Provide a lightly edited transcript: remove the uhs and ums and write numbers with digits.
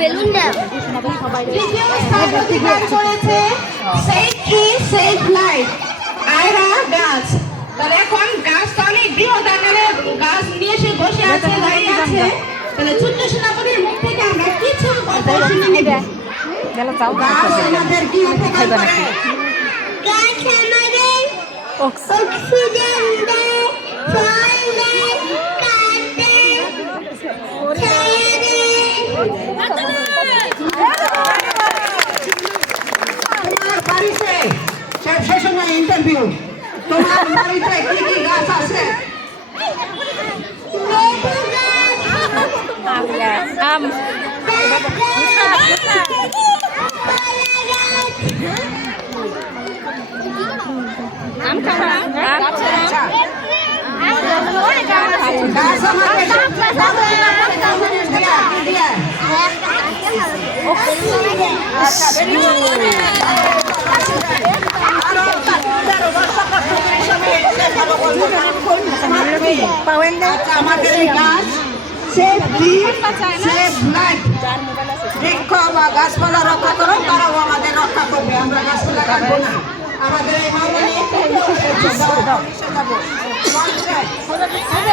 Balloon দাও। দ্বিতীয় স্থান অধিকার করেছে save tree save life Ayra গাছ। তাহলে এখন গাছ তো অনেক বৃহৎ আকারে গাছ নিয়ে এসে বসে আছে, দাঁড়িয়ে আছে। তাহলে ছোট্ট সেনাপতির মুখ থেকে আমরা কিছু কথা শুনে নিব। গাছ আমাদের কি উপকার করে? গাছ আমাদের অক্সিজেন দেয়, ফল দেয়, কাঠ দেয়, ছায়া দেয়। তোমার বাড়িতে সে সময় ইন্টারভিউ, তোমার বাড়িতে কি কি গাছ আছে? লেবু গাছ, আম গাছ, আম বেত গাছ, কলা গাছ, আম খাবো না? গাছ আমাদের আমাদের এই গাছ সেভ ট্রি সেভ লাইফ। বৃক্ষ বা গাছপালা রক্ষা করো, তারাও আমাদের রক্ষা করবে। আমরা গাছপালা কাটবো না। আমাদের এই মামনি